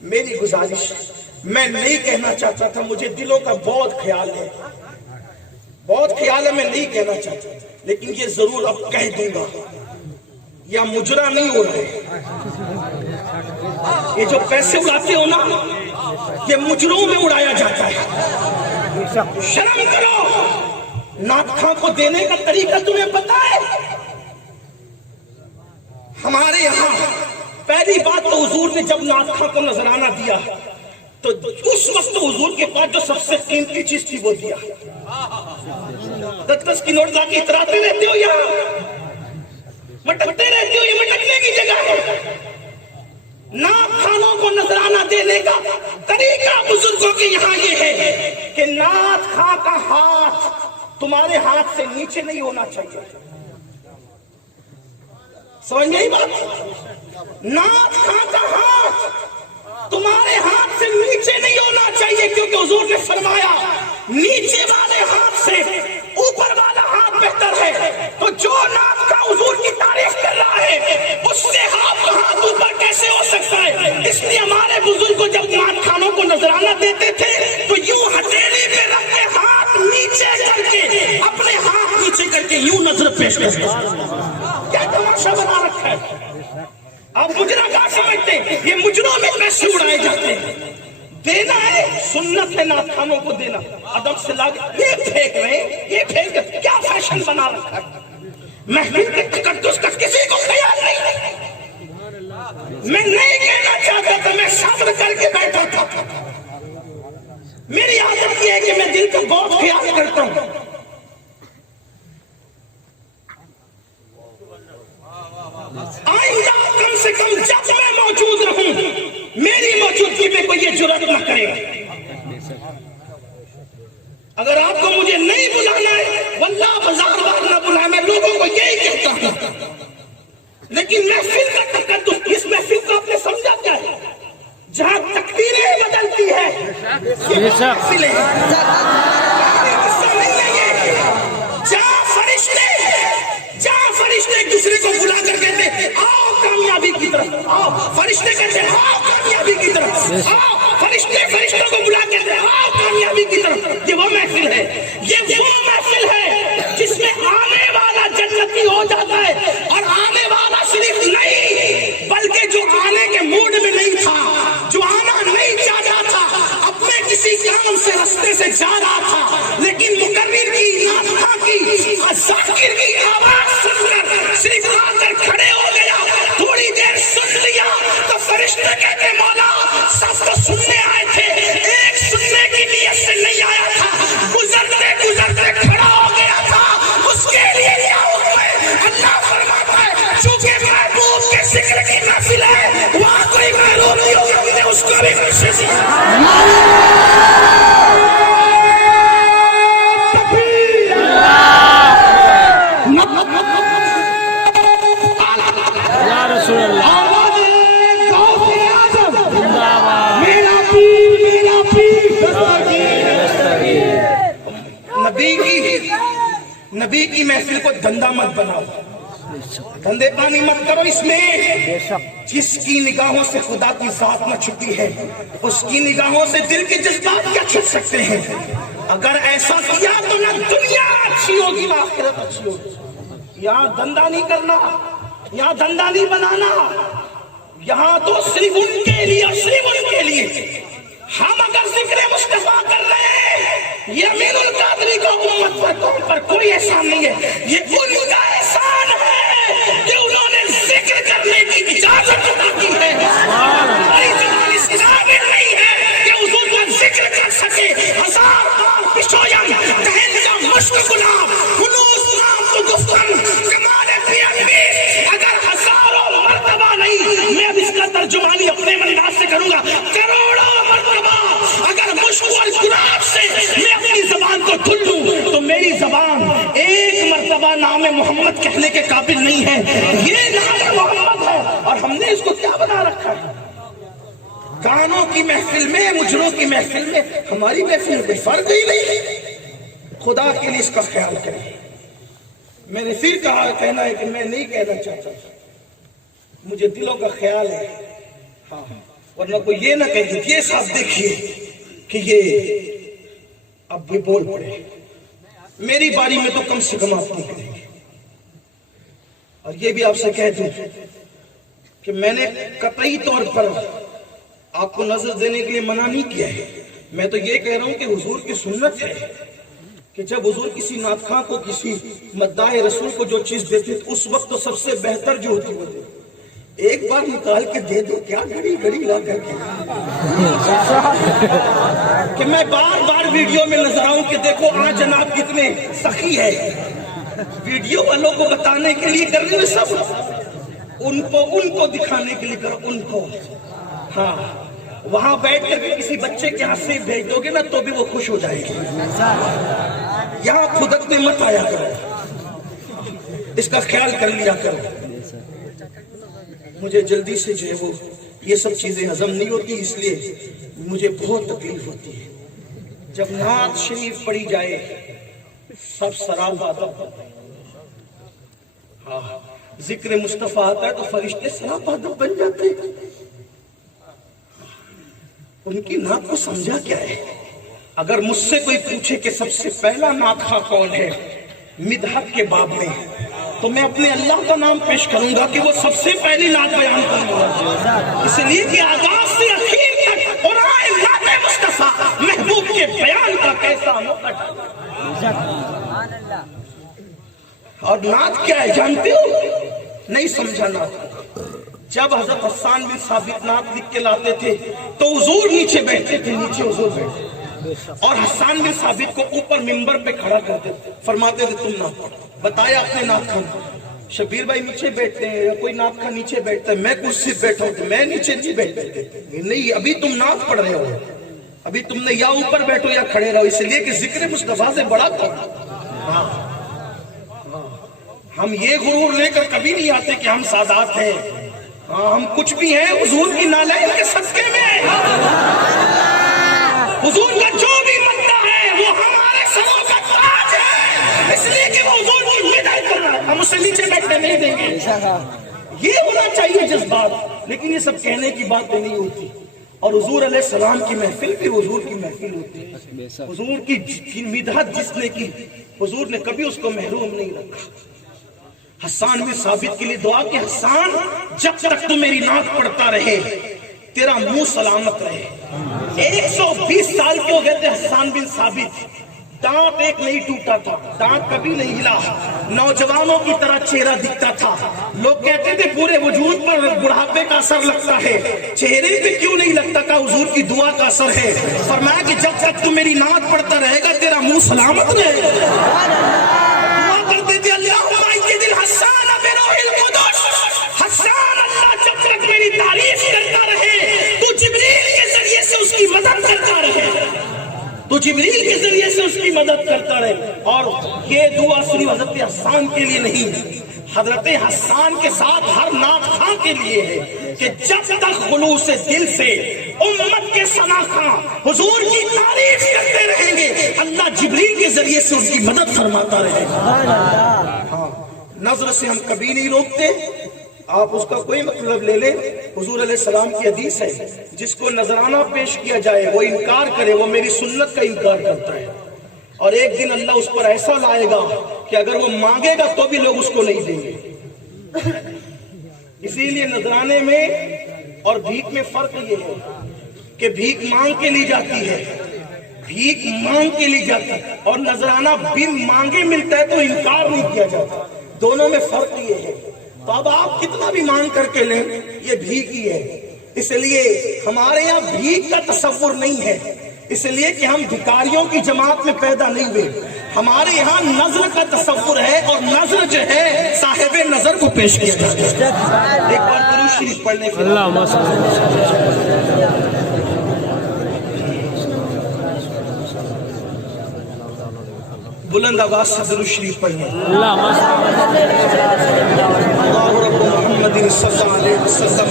میری گزارش، میں نہیں کہنا چاہتا تھا، مجھے دلوں کا بہت خیال ہے، میں نہیں کہنا چاہتا، لیکن یہ ضرور اب کہہ دوں گا، یا مجرا نہیں ہو رہے، یہ جو پیسے اڑاتے ہو نا، یہ مجروں میں اڑایا جاتا ہے۔ شرم کرو، نعت خواں کو دینے کا طریقہ تمہیں پتا ہے؟ ہمارے یہاں پہلی بات تو حضور نے جب نعت خواں کو نذرانہ دیا تو اس وقت حضور کے پاس جو سب سے قیمتی چیز تھی وہ دیا۔ 10 کی نوٹ لا کے اتراتے رہتے ہو، یہاں مٹکتے رہتے ہو، یہ مٹکنے کی جگہ ہے۔ نعت خانوں کو نذرانہ دینے کا طریقہ بزرگوں کے یہاں یہ ہے کہ نعت خواں کا ہاتھ تمہارے ہاتھ سے نیچے نہیں ہونا چاہیے۔ سمجھ نہیں بات؟ نعت خواں کا ہاتھ تمہارے ہاتھ سے نیچے نہیں ہونا چاہیے، کیونکہ حضور نے فرمایا نیچے والے ہاتھ سے اوپر والا ہاتھ بہتر ہے۔ تو جو نعت خواں حضور کی تعریف کر رہا ہے اس سے ہاتھ اوپر کیسے ہو سکتا ہے؟ اس لیے ہمارے بزرگ جب نعت خانوں کو نذرانہ دیتے تھے تو یوں ہتھیلی پہ رکھ کے ہاتھ نیچے کر کے، اپنے ہاتھ نیچے کر کے یوں نظر پیش کرتے۔ کیا تماشا بنا رکھا ہے؟ آپ مجرا کیا سمجھتے ہیں؟ یہ مجروں میں پیسے اڑائے جاتے ہیں۔ دینا ہے، سنت ہے نعت خانوں کو دینا، ادب سے لا کے یہ پھینک رہے ہیں، یہ پھینک رہے، کیا فیشن بنا رکھا ہے؟ محفل کے تقدس کا کسی کو خیال نہیں۔ میں نہیں کہنا چاہتا تھا، میں صبر کر کے بیٹھا تھا۔ میری عادت یہ ہے کہ میں دل کا بہت خیال کرتا ہوں۔ آئندہ کم سے کم جب میں موجود رہوں میری موجودگی میں کوئی یہ جرات نہ کرے۔ اگر آپ کو مجھے نہیں بلانا ہے واللہ بازار بار نہ بلائے، میں لوگوں کو یہی کہتا ہوں۔ لیکن محفل کا تقدس، اس محفل کو آپ نے سمجھا کیا ہے؟ جہاں تقدیریں بدلتی ہے یہ محفلیں ہیں، جہاں فرشتے ایک دوسرے کو بلا کر کہتے آؤ کامیابی کی طرف، آؤ فرشتے کہتے آؤ کامیابی کی طرف، آؤ فرشتے فرشتوں کو بلا کہتے آؤ کامیابی کی طرف، یہ وہ محفل ہے، یہ وہ محفل ہے جس میں آنے والا جنتی ہو جاتا ہے، اور آنے والا صرف نہیں بلکہ جو آنے کے موڈ میں نہیں تھا، جو آنا نہیں چاہتا تھا، اپنے کسی کام سے رستے سے جا رہا تھا، لیکن مقرر کی نعت خواں کی ذاکر کی آواز سن کر صرف آ کر کھڑے ہو گیا، تھوڑی دیر سن لیا تو فرشتے کہتے مولا سب کو سننے آئے تھے، ایک سننے کی نیت سے نہیں آیا تھا، گزرتے گزرتے کھڑا ہو گیا تھا، اس کے لیے کیا حکم ہے؟ اللہ فرماتا ہے چونکہ محبوب کے ذکر کی محفل ہے، وہاں کوئی محروم نہیں ہوگا، مجھے اس کو بھی خوشی سے نبی کی محفل کو دھندا مت بناؤ، دھندے پانی مت کرو، اس میں جس کی نگاہوں سے خدا کی ذات نہ چھپی ہے اس کی نگاہوں سے دل کے جذبات کیا چھپ سکتے ہیں؟ اگر ایسا کیا تو نہ دنیا اچھی ہوگی نہ آخرت اچھی ہوگی۔ یہاں دھندا نہیں کرنا، یہاں دھندا نہیں بنانا، یہاں تو صرف ان کے لیے، صرف ان کے لیے۔ ہم اگر ذکر مصطفیٰ کر رہے ہیں، یہ امین القادری کا امت پر کوئی احسان نہیں ہے، یہ ان کا احسان ہے کہ انہوں نے ذکر کرنے کی اجازت عطا کی ہے۔ ہماری زبان اس قابل نہیں ہے کہ حضور کا ذکر کر سکے، 1000 بار پشویم دہن کا مشک گلاب خلوص نام تو گفتن کمال پیانویس، اگر 1000 مرتبہ نہیں، میں اب اس کا ترجمانی اپنے انداز سے کروں گا، کروڑوں مرتبہ اگر مشک اور گلاب سے میں اپنی زبان کو دھل لوں تو میری زبان ایک مرتبہ نام محمد کہنے کے قابل نہیں ہے۔ یہ نام محمد ہے اور ہم نے اس کو کیا بنا رکھا ہے؟ گانوں کی محفل میں، مجروں کی محفل میں، ہماری محفل میں کوئی فرق ہی نہیں۔ خدا کے لیے اس کا خیال کریں۔ میں نے پھر کہنا ہے کہ میں نہیں کہنا چاہتا، مجھے دلوں کا خیال ہے، ہاں ورنہ کوئی یہ نہ کہے کہ یہ صاحب دیکھیے کہ یہ اب بھی بول پڑے، میری باری میں تو کم سے کم آپ نہیں کریں گے۔ اور یہ بھی آپ سے کہہ دوں کہ میں نے قطعی طور پر آپ کو نظر دینے کے لیے منع نہیں کیا ہے، میں تو یہ کہہ رہا ہوں کہ حضور کی سنت ہے کہ جب حضور کسی نعت خواں کو، کسی مداح رسول کو جو چیز دیتے اس وقت تو سب سے بہتر جو ہوتی وہ دیتے، ایک بار نکال کے دے دو، کیا گھڑی گھڑی لا کر کے کہ میں بار بار ویڈیو میں نظر آؤں کہ دیکھو آج جناب کتنے سخی ہے، ویڈیو والوں کو بتانے کے لیے کر رہے سب، ان کو دکھانے کے لیے کرو، ان کو۔ ہاں وہاں بیٹھ کر کے کسی بچے کے ہاتھ سے بھیج دو گے نا تو بھی وہ خوش ہو جائے گی، یہاں خودکتے مت آیا کرو، اس کا خیال کر لیا کرو۔ مجھے جلدی سے جو ہے وہ یہ سب چیزیں ہضم نہیں ہوتی، اس لیے مجھے بہت تکلیف ہوتی ہے جب نعت شریف پڑھی جائے سب سراب ادب، ہاں ذکر مصطفیٰ آتا ہے تو فرشتے سراب ادب بن جاتے ہیں۔ ان کی نعت کو سمجھا کیا ہے؟ اگر مجھ سے کوئی پوچھے کہ سب سے پہلا نعت خواں کون ہے مدحت کے باب میں، تو میں اپنے اللہ کا نام پیش کروں گا کہ وہ سب سے پہلی نعت بیان کروں گا، اس لیے کہ آغاز سے اخیر تک قرآن نعت مصطفیٰ محبوب کے بیان کا کیسا موقع۔ اور نعت کیا ہے جانتے ہو؟ نہیں سمجھا نعت۔ جب حضرت حسان بن ثابت نعت لکھ کے لاتے تھے تو حضور نیچے بیٹھتے تھے، نیچے حضور بیٹھتے، اور حسان بن ثابت کو اوپر منبر پہ کھڑا کرتے تھے، فرماتے تھے تم نعت پڑھو۔ بتایا اپنے نعت خواں، شبیر بھائی نیچے بیٹھتے ہیں یا کوئی نعت خواں نیچے بیٹھتا ہے، میں کرسی پہ بیٹھا ہوں، میں نیچے نہیں بیٹھتے، نہیں ابھی تم نعت پڑھ رہے ہو، ابھی تم نے یا اوپر بیٹھو یا کھڑے رہو، اس لیے کہ ذکر مصطفیٰ سے بڑا کام۔ ہم یہ غرور لے کر کبھی نہیں آتے کہ ہم سادات ہیں، ہم کچھ بھی ہیں حضور کی نالین کے صدقے میں، حضور کا جو بھی مدح ہے وہ ہمارے سروں کا تاج ہے، اس لیے کہ وہ حضور کی مدح کر رہا ہے، ہم اسے نیچے بیٹھنے نہیں دیں گے۔ یہ ہونا چاہیے جذبات، لیکن یہ سب کہنے کی باتیں نہیں ہوتی۔ اور حضور علیہ السلام کی محفل بھی حضور کی محفل ہوتی ہے، حضور کی مدحت جس نے کی حضور نے کبھی اس کو محروم نہیں رکھا۔ حسان بن ثابت کے لیے دعا کہ حسان جب تک تو میری نعت پڑھتا رہے تیرا منہ سلامت رہے۔ 120 سال کے ہو گئے تھے حسان بن ثابت، دانت ایک نہیں ٹوٹا تھا، دانت کبھی نہیں ہلا، نوجوانوں کی طرح چہرہ دکھتا تھا، لوگ کہتے تھے پورے وجود پر بڑھاپے کا اثر لگتا ہے، چہرے پہ کیوں نہیں لگتا تھا؟ حضور کی دعا کا اثر ہے۔ فرمایا کہ جب تک تو میری نعت پڑھتا رہے گا تیرا منہ سلامت رہے گا۔ دعا کرتے تھے اللہم ایدل حسان بروح القدس، حسان اللہ جب تک میری تعریف کرتا رہے تو جبریل کے ذریعے سے اس کی مدد کرتا رہے، تو جبریل کے ذریعے سے اس کی مدد کرتا رہے۔ اور یہ دعا صرف حضرت حسان کے لیے نہیں، حضرت حسان کے ساتھ ہر نعت خواں کے لیے ہے کہ جب تک خلوص دل سے امت کے ثنا خواں حضور کی تعریف کرتے رہیں گے اللہ جبریل کے ذریعے سے اس کی مدد فرماتا رہے گا۔ ہاں نظر سے ہم کبھی نہیں روکتے، آپ اس کا کوئی مطلب لے لیں، حضور علیہ السلام کی حدیث ہے جس کو نذرانہ پیش کیا جائے وہ انکار کرے وہ میری سنت کا انکار کرتا ہے، اور ایک دن اللہ اس پر ایسا لائے گا کہ اگر وہ مانگے گا تو بھی لوگ اس کو نہیں دیں گے۔ اسی لیے نذرانے میں اور بھیک میں فرق یہ ہے کہ بھیک مانگ کے لی جاتی ہے، بھیک مانگ کے لی جاتی ہے، اور نذرانہ بن مانگے ملتا ہے تو انکار نہیں کیا جاتا، دونوں میں فرق یہ ہے۔ تو اب آپ کتنا بھی مانگ کر کے لیں یہ بھیک ہی ہے، اس لیے ہمارے یہاں بھیک کا تصور نہیں ہے، اس لیے کہ ہم بھکاریوں کی جماعت میں پیدا نہیں ہوئے، ہمارے یہاں نظر کا تصور ہے، اور نظر جو ہے صاحب نظر کو پیش کیا جاتا ہے۔ ایک بار درود شریف پڑھنے کے بلند آواز سے درود شریف پڑھیں۔ اللہ رب محمد صلی اللہ علیہ وسلم۔